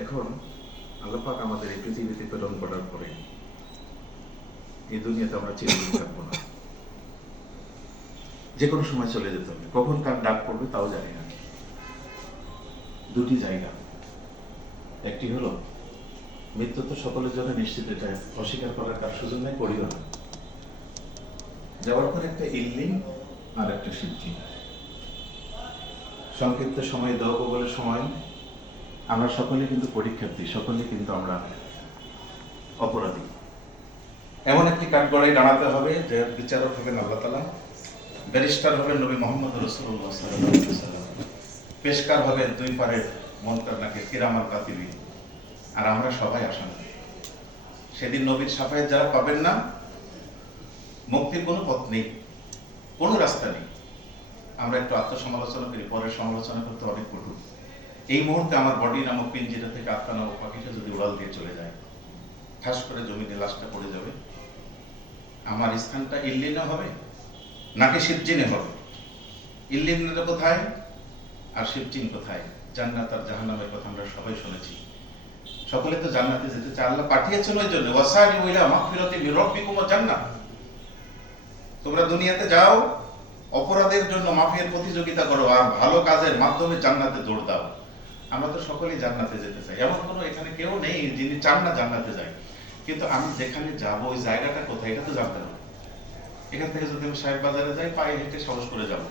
এখন আল্লাপাক আমাদের এই পৃথিবীতে প্রেরণ করার পরে এই দুনিয়াতে আমরা চিরদিন থাকব না। যে কোনো সময় চলে যেতে হবে। কখন কার ডাক পড়বে তাও জানি না। দুটি জায়গা। একটি হলো, মৃত্যু তো সকলের জন্য নিশ্চিত, এটা অস্বীকার করার কার সুযোগ নেই, করিও না। যাওয়ার পর একটা ইল্লিং আর একটা শিবজি সংক্ষিপ্ত সময় দেওয়া বলে সময় আমরা সকলে কিন্তু পরীক্ষার্থী, সকলে কিন্তু আমরা অপরাধী। এমন একটি কাঠগড়ায় দাঁড়াতে হবে যে বিচারক হবেন আল্লাহ তালা ব্যারিস্টার হবেন নবী মোহাম্মদ রসুল্লাহ পেশকার হবেন দুই পারের মন্তার নাকি কিরামার কাতিবি, আর আমরা সবাই আসামি। সেদিন নবীর সাফায় যারা পাবেন না, মুক্তির কোনো পথ নেই, কোনো রাস্তা নেই। আমরা একটু আত্মসমালোচনা করি, পরের সমালোচনা করতে অনেক কঠোর। এই মুহূর্তে আমার বডি নামক পিঞ্জিরা থেকে আত্মা নামক পাখিটা যদি উড়াল দিয়ে চলে যায়, ঠাস করে জমিতে লাশটা পড়ে যাবে, আমার স্থানটা ইল্লিনে হবে, নাকি শিবজিনে হবে? ইল্লিনটা কোথায়? আর শিবজিন কোথায়? জান্নাত আর জাহান্নামের কথা আমরা সবাই শুনেছি। সকলে তো জান্নাতে যেতে চায়, আল্লাহ পাঠিয়েছেন ওই জন্য। ওয়াসারি ওইলা মাগফিরাতি মির রাব্বিকুম ওয়া জান্নাত। তোমরা দুনিয়াতে যাও, অপরাধের জন্য মাফিয়ার প্রতিযোগিতা করো, আর ভালো কাজের মাধ্যমে জান্নাতে দৌড় দাও। আমরা তো সকলেই জান্নাতে যেতে চাই। এমন কোনো এখানে কেউ নেই যিনি চান না জান্নাতে যায়। কিন্তু আমি যেখানে যাব, ওই জায়গাটা কোথায় এটা তো জানতে হবে। এখান থেকে যদি আমি সাহেব বাজারে যাই, পায়ে হেঁটে সাহস করে যাব।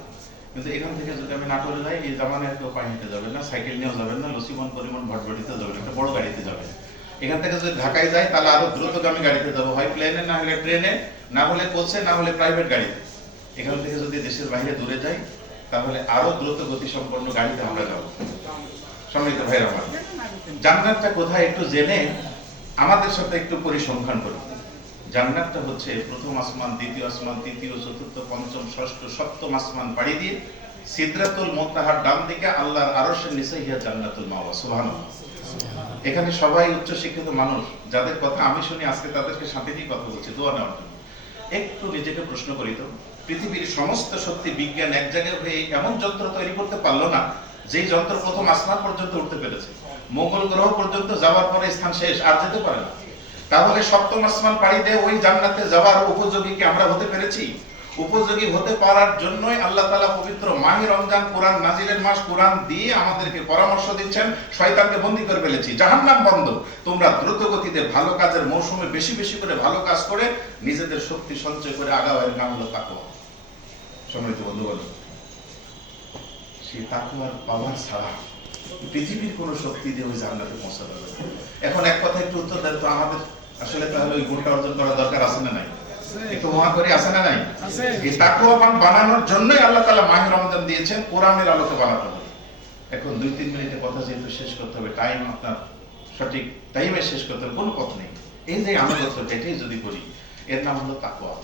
কিন্তু এখান থেকে যদি আমি নাটোরে যাই, এই জামানায় কেউ পায়ে হেঁটে যাবেন না, সাইকেল নিয়েও যাবেন না লসিমন পরিমন ভটভটিতে যাবেন একটা বড় গাড়িতে যাবেন। এখান থেকে যদি ঢাকায় যাই, তাহলে আরও দ্রুতগামী গাড়িতে যাব। হয় প্লেনে না হলে ট্রেনে, না হলে কোচে, না হলে প্রাইভেট গাড়িতে। এখান থেকে যদি দেশের বাইরে দূরে যাই, তাহলে আরও দ্রুত গতি সম্পন্ন গাড়িতে আমরা যাব। সম্মানিত ভাইরা আমার, জান্নাতটা কোথায় একটু জেনে আমাদের সাথে একটু পরিসংখ্যান করি জান্নাতটা হচ্ছে প্রথম আসমান, দ্বিতীয় আসমান, তৃতীয়, চতুর্থ, পঞ্চম, ষষ্ঠ, সপ্তম আসমান পাড়ি দিয়ে সিদ্রাতুল মোত্তাহার ডান দিকে আল্লাহর আরশের নিচে হিয়া জান্নাতুল মাওয়া, সুবহানাল্লাহ। এখানে সবাই উচ্চ শিক্ষিত মানুষ, যাদের কথা আমি শুনি, আজকে তাদেরকে সাথে নিয়ে কথা বলছি, দোয়া নেওয়ার জন্য। একটু নিজেকে প্রশ্ন করি তো, পৃথিবীর সমস্ত শক্তি বিজ্ঞান এক জায়গায় হয়ে এমন যন্ত্র তৈরি করতে পারল না যেই যন্ত্র প্রথম আসমান পর্যন্ত উঠতে পেরেছে, মঙ্গল গ্রহ পর্যন্ত যাওয়ার পরে স্থান শেষ, আর যেতে পারে না। তাহলে সপ্তম আসমান পাড়ি দিয়ে ওই জান্নাতে যাওয়ার উপযোগী কি আমরা হতে পেরেছি? উপযোগী হতে পারার জন্যই আল্লাহ তালা পবিত্র মাহি রমজান কোরআন নাজিরের মাস কোরআন দিয়ে আমাদেরকে পরামর্শ দিচ্ছেন, শয়তানকে বন্দি করে ফেলেছি। জাহান্নাম বন্ধ। তোমরা দ্রুত গতিতে ভালো কাজের মৌসুমে বেশি বেশি করে ভালো কাজ করে নিজেদের শক্তি সঞ্চয় করে আগাওয়ের নাম হলো তাকওয়া। সম্মানিত বন্ধু বলো সেই তাকওয়ার পাওয়ার ছাড়া পৃথিবীর কোন শক্তি দিয়ে ওই জান্নাতে পৌঁছাতে পারবে এখন এক কথা একটু উত্তর দেন তো আমাদের আসলে তাহলে ওই গুণটা অর্জন করা দরকার আছে না নাই? একটু মহা করে আছে না নাই। এই তাকওয়াবান বানানোর জন্যই আল্লাহ মাহে রমজান দিয়েছেন কোরআনের আলোকে বানাতে হবে। এখন দুই তিন মিনিটের কথা যেহেতু শেষ করতে হবে টাইম আপনার সঠিক টাইমে শেষ করতে হবে কোনো পথ নেই। এই যে এটাই যদি করি এর নাম হলো তাকওয়া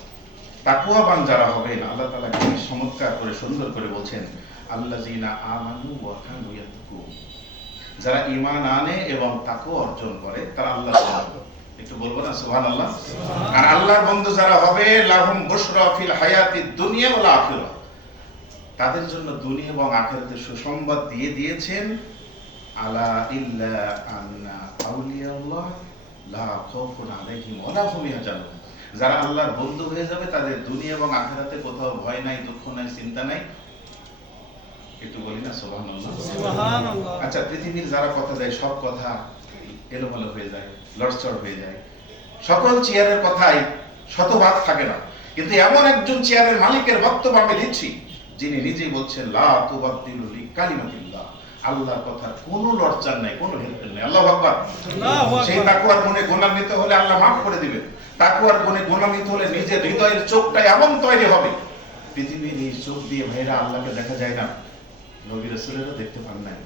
তাকওয়াবান যারা হবেন আল্লাহ তাআলা কি চমৎকার করে সুন্দর করে বলছেন আমানু যারা ঈমান আনে এবং তাকওয়া অর্জন করে তারা আল্লাহ একটু বলব না সুবহানাল্লাহ? আর আল্লাহর বন্ধু যারা হবে লাহুম বুশরা ফিল হায়াতিদ দুনিয়া ওয়াল আখিরাহ তাদের জন্য দুনিয়া এবং আখিরাতে সুসংবাদ দিয়ে দিয়েছেন আলা ইল্লা আন্না আউলিয়াল্লাহ লা খাউফুন আলাইহিম ওয়া লা হুম ইয়াহজানুন। যারা আল্লাহর বন্ধু হয়ে যাবে তাদের দুনিয়া এবং আখেরাতে কোথাও ভয় নাই দুঃখ নাই চিন্তা নাই একটু বলি না আচ্ছা পৃথিবীর যারা কথা দেয় সব কথা এলোমেলো হয়ে যায় লড়চড় হয়ে যায়। সকল চেয়ারের কথাই শতভাগ থাকে না। কিন্তু এমন একজন চেয়ারের মালিকের বক্তব্য আমি দিচ্ছি যিনি বলছেন লা তুবাদদিলু লিকালিমাতিল্লাহ। আল্লাহর কথা কোনো লড়চার নাই কোনো হেল্পের নাই। আল্লাহু আকবার। সেই তাকওয়ার গুণে হলে আল্লাহ মাফ করে দিবেন। তাকওয়ার গুণে গুণান্বিত হলে নিজের হৃদয়ের চোখটা এমন তৈরি হবে। পৃথিবীর এই চোখ দিয়ে ভাইরা আল্লাহকে দেখা যায় না। নবী রাসূলেরও দেখতে পান নাই।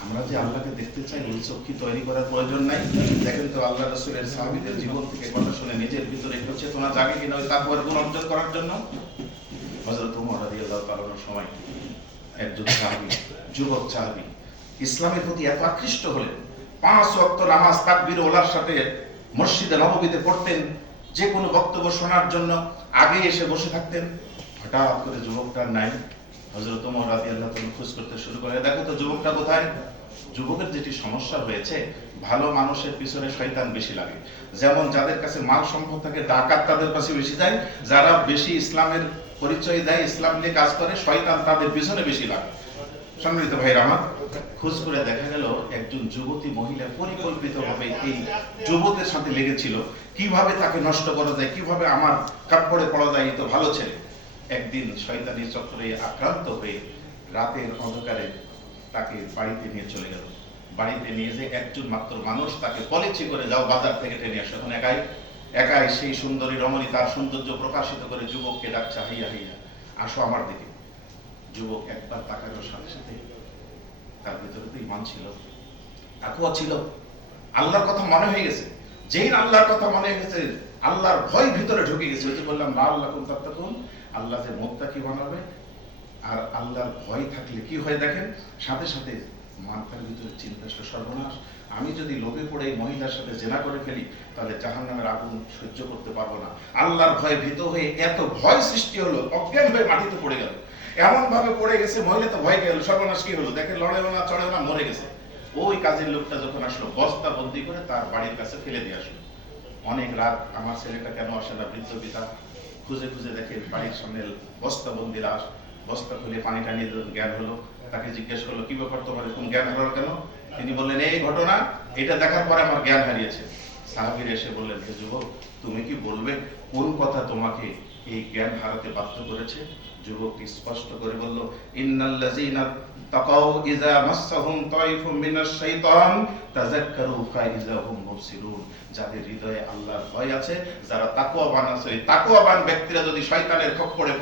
আমরা যে আল্লাহকে দেখতে চাই, ওই কি তৈরি করার প্রয়োজন নাই। দেখেন তো আল্লাহ রাসূলের সাহাবীদের জীবন থেকে কথা শুনে নিজের ভিতরে একটু চেতনা জাগে কিনা, ওই তাকওয়ার গুণ অর্জন করার জন্য। হযরত ওমর রাদিয়াল্লাহু তাআলার সময় একজন সাহাবী, যুবক সাহাবী, ইসলামের প্রতি এত আকৃষ্ট হলেন, পাঁচ ওয়াক্ত নামাজ তাকবীর ওলার সাথে মসজিদে নববীতে পড়তেন, যে কোনো বক্তব্য শোনার জন্য আগে এসে বসে থাকতেন। হঠাৎ করে যুবকটার নাই ওমর রাদিয়াল্লাহু তাআলা খোঁজ করতে শুরু করে, দেখো তো যুবকটা কোথায়? যুবকের যেটি সমস্যা হয়েছে, ভালো মানুষের পিছনে শয়তান বেশি লাগে। যেমন যাদের কাছে মাল সম্পদ থাকে, ডাকাত তাদের কাছে বেশি যায়। যারা বেশি ইসলামের পরিচয় দেয়, ইসলাম নিয়ে কাজ করে, শয়তান তাদের পিছনে বেশি লাগে। আমার, খোঁজ করে দেখা গেল একজন যুবতী মহিলা পরিকল্পিতভাবে এই যুবকের সাথে লেগেছিল। কীভাবে তাকে নষ্ট করা যায়, কীভাবে আমার কাপড়ে পড়া যায়, এই তো ভালো ছেলে। একদিন শয়তানি চক্রে আক্রান্ত হয়ে রাতের অন্ধকারে তাকে বাড়িতে নিয়ে চলে গেল। বাড়িতে নিয়ে যে একজন মাত্র মানুষ তাকে পলিচি করে যাও বাজার থেকে টেনে আসো। এখন একাই একাই সেই সুন্দরী রমণী তার সৌন্দর্য প্রকাশিত করে যুবককে ডাকছে, হাইয়া হাইয়া, আসো আমার দিকে। যুবক একবার তাকানোর সাথে সাথে। তার ভিতরে তো ইমান ছিল। তাকুয়া ছিল। আল্লাহর কথা মনে হয়ে গেছে। যেই আল্লাহর কথা মনে হয়ে গেছে, আল্লাহর ভয় ভিতরে ঢুকে গেছে। বললাম লা আল্লাহ কুন তাত্তাকুন। আল্লাহ যে কি বানাবে? আর আল্লাহর ভয় থাকলে কি হয় দেখেন? সাথে সাথে মাথার ভিতরে চিন্তা আসলো সর্বনাশ। আমি যদি লোভে পড়ে এই মহিলার সাথে জেনা করে ফেলি, তাহলে জাহান নামের আগুন সহ্য করতে পারব না। আল্লাহর ভয়ে ভীত হয়ে এত ভয় সৃষ্টি হলো, অজ্ঞান হয়ে মাটিতে পড়ে গেল। এমন ভাবে পড়ে গেছে, মহিলা তো ভয় গেল, সর্বনাশ কি হলো? দেখে লড়েও না চড়েও না, মরে গেছে। ওই কাজের লোকটা যখন আসলো, বস্তা বন্দি করে তার বাড়ির কাছে ফেলে দিয়ে আসলো। অনেক রাত আমার ছেলেটা কেন আসে না, বৃদ্ধ পিতা? খুঁজে খুঁজে দেখে বাড়ির সামনে বস্তা বন্দি লাশ বস্তা খুলে পানি টানিয়ে জ্ঞান হলো। তাকে জিজ্ঞেস করল, কি ব্যাপার তোমার? এরকম জ্ঞান হারালো কেন? তিনি বললেন, এই ঘটনা, এটা দেখার পরে আমার জ্ঞান হারিয়েছে। সাহাবীর এসে বললেন যুবক তুমি কি বলবে কোন কথা তোমাকে এই জ্ঞান হারাতে বাধ্য করেছে? যুবকটি স্পষ্ট করে বলল, ইন্নাল্লাযীনা তাকাউ ইযা মাসসাহুম মিনাশ শাইতান তাযাক্কারু ফাইযা হুম মুবসিরুন যাদের হৃদয়ে আল্লাহর ভয় আছে, যারা তাকওয়াবান আছে তাকওয়াবান ব্যক্তিরা যদি শয়তানের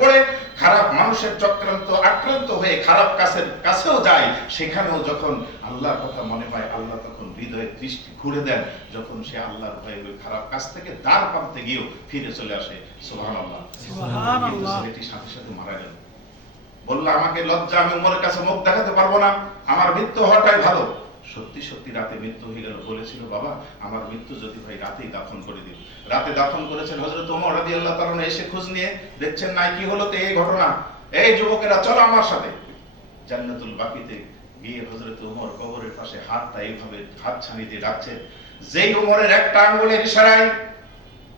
পড়ে, খারাপ মানুষের চক্রান্ত, আক্রান্ত হয়ে খারাপ কাছের কাছেও যায়, সেখানেও যখন আল্লাহর কথা মনে হয় আল্লাহ তখন হৃদয়ের দৃষ্টি ঘুরে দেন, যখন সে আল্লাহর ভয়ে খারাপ কাছ থেকে দ্বার প্রান্তে গিয়েও ফিরে চলে আসে। ছেলেটি সাথে সাথে মারা গেল। বলল আমাকে লজ্জা আমি উমরের কাছে মুখ দেখাতে পারব না। আমার মৃত্যু হওয়াটাই ভালো। সত্যি সত্যি রাতে মৃত্যু হয়ে গেল। বলেছিল বাবা আমার মৃত্যু যদি ভাই রাতেই দাফন করে দিন। রাতে দাফন করেছেন হজরত ওমর রাদি আল্লাহ তাআলা এসে খোঁজ নিয়ে দেখছেন নাই কি হলো তো এই ঘটনা? এই যুবকেরা চলো আমার সাথে। জান্নাতুল বাকিতে গিয়ে হজরত ওমর কবরের পাশে হাতটা এইভাবে হাত ছানি দিয়ে ডাকছেন যেই ওমরের একটা আঙ্গুলের ইশারায়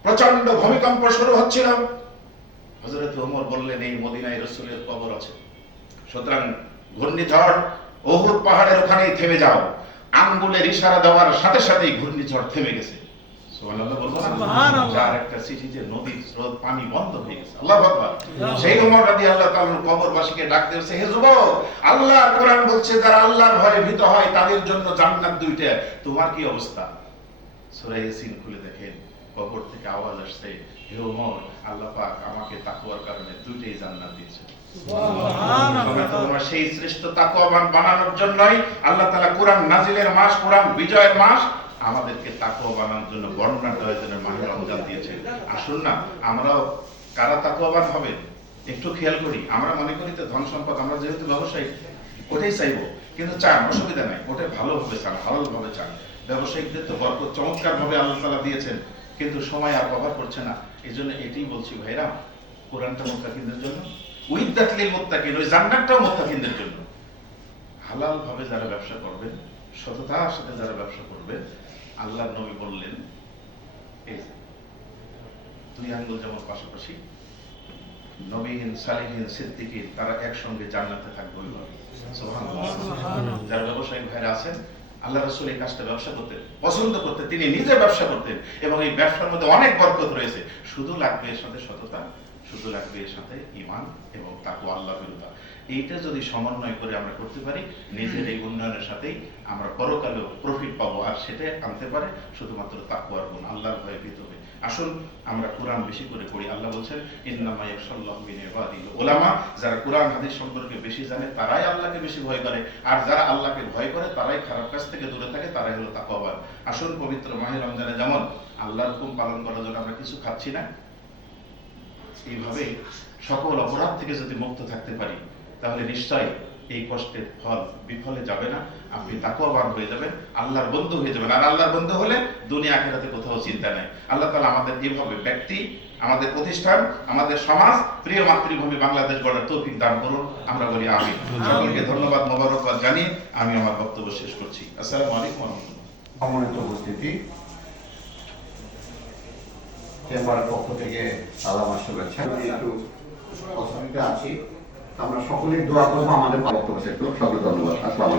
প্রচণ্ড ভূমিকম্প শুরু হচ্ছিল। হজরত ওমর বললেন এই মদিনায় রসুলের কবর আছে। সুতরাং ঘূর্ণিঝড় ওহুদ পাহাড়ের ওখানেই থেমে যাও। আঙ্গুলের ইশারা দেওয়ার সাথে সাথেই ঘূর্ণিঝড় থেমে গেছে। সুবহানাল্লাহ বলব না? সুবহানাল্লাহ। যার একটা চিঠিতে নদীর স্রোত পানি বন্ধ হয়ে গেছে। আল্লাহু সেই ওমর রাদিয়াল্লাহু তাআলার কবরবাসীকে ডাক দিয়েছে হে যুবক আল্লাহর কোরআন বলছে যারা আল্লাহর ভয়ে ভীত হয় তাদের জন্য জান্নাত দুইটা। তোমার কি অবস্থা? সূরা ইয়াসিন খুলে দেখেন কবর থেকে আওয়াজ আসছে হে ওমর আল্লাহ পাক আমাকে তাকওয়ার কারণে দুইটাই জান্নাত দিয়েছে। সেই শ্রেষ্ঠ তাকওয়াবান বানানোর জন্যই আল্লাহ তাআলা কোরআন নাজিলের মাস কোরআন বিজয়ের মাস আমাদেরকে তাকওয়া বানানোর জন্য বর্ণনা দেওয়ার জন্য মাহে রমজান দিয়েছে। আসুন না আমরাও কারা তাকওয়াবান হবে? একটু খেয়াল করি। আমরা মনে করি তো ধন সম্পদ আমরা যেহেতু ব্যবসায়ী ওটাই চাইব। কিন্তু চান অসুবিধা নাই। ওটাই ভালোভাবে চান হালালভাবে চান। ব্যবসায়িকদের তো বরকত চমৎকার ভাবে আল্লাহ তাআলা দিয়েছেন। কিন্তু সময় আর কভার করছে না। এই জন্য এটাই বলছি ভাইরা কোরআনটা মুত্তাকিনদের জন্য লিল মুত্তাকিন ওই জান্নাতটাও মুত্তাকিনদের জন্য। হালাল ভাবে যারা ব্যবসা করবেন সততার সাথে যারা ব্যবসা করবেন আল্লাহ নবী বললেন এই দুই আঙ্গুল যেমন পাশাপাশি নবীন সালিহীন সিদ্দিকিন তারা একসঙ্গে জান্নাতে থাকবে ওইভাবে। যারা ব্যবসায়িক ভাইরা আছেন আল্লাহ রসুল এই কাজটা ব্যবসা করতেন, পছন্দ করতেন, তিনি নিজে ব্যবসা করতেন এবং এই ব্যবসার মধ্যে অনেক বরকত রয়েছে। শুধু লাগবে এর সাথে সততা, শুধু লাগবে এর সাথে ইমান এবং তাকু আল্লাহ বিরুদ্ধা। এইটা যদি সমন্বয় করে আমরা করতে পারি, নিজের এই উন্নয়নের সাথেই আমরা পরকালেও প্রফিট পাবো, আর সেটাই আনতে পারে শুধুমাত্র তাকুয়ার গুণ, আল্লাহর ভয়ে ভীত হয়ে। আসুন, আমরা কোরআন বেশি করে পড়ি। আল্লাহ বলছেন, ইন্নামা ইয়াখশাল্লাহু মিন ইবাদিল উলামা। যারা কোরআন, হাদিস সম্পর্কে বেশি জানে, তারাই আল্লাহকে বেশি ভয় করে। আর যারা আল্লাহকে ভয় করে, তারাই খারাপ কাজ থেকে দূরে থাকে, তারাই হলো তাকওয়াবান। আসুন, পবিত্র মাহে রমজানে যেমন আল্লাহর হুকুম পালন করার জন্য আমরা কিছু খাচ্ছি না এইভাবে সকল অপরাধ থেকে যদি মুক্ত থাকতে পারি, তাহলে নিশ্চয়ই এই কষ্টের ফল বিফলে যাবে না। আপনি তাকওয়াবান হয়ে যাবেন আল্লাহর বন্ধু হয়ে যাবেন। আর আল্লাহর বন্ধু হলে দুনিয়া আখেরাতে কোথাও চিন্তা নাই। আল্লাহ তাআলা আমাদের এভাবে ব্যক্তি আমাদের প্রতিষ্ঠান আমাদের সমাজ প্রিয় মাতৃভূমি বাংলাদেশ গড়ার তৌফিক দান করুন। আমরা বলি আমি সকলকে ধন্যবাদ মোবারকবাদ জানিয়ে আমি আমার বক্তব্য শেষ করছি। আসসালামু আলাইকুম ওয়া সম্মানিত উপস্থিতি। চেম্বারের পক্ষ থেকে সালাম শুভেচ্ছা। একটু অসুবিধা আছি। আমরা সকলেই দোয়া করব আমাদের বক্তব্য শেষ করব সকলে ধন্যবাদ। আসসালাম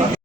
আলাইকুম।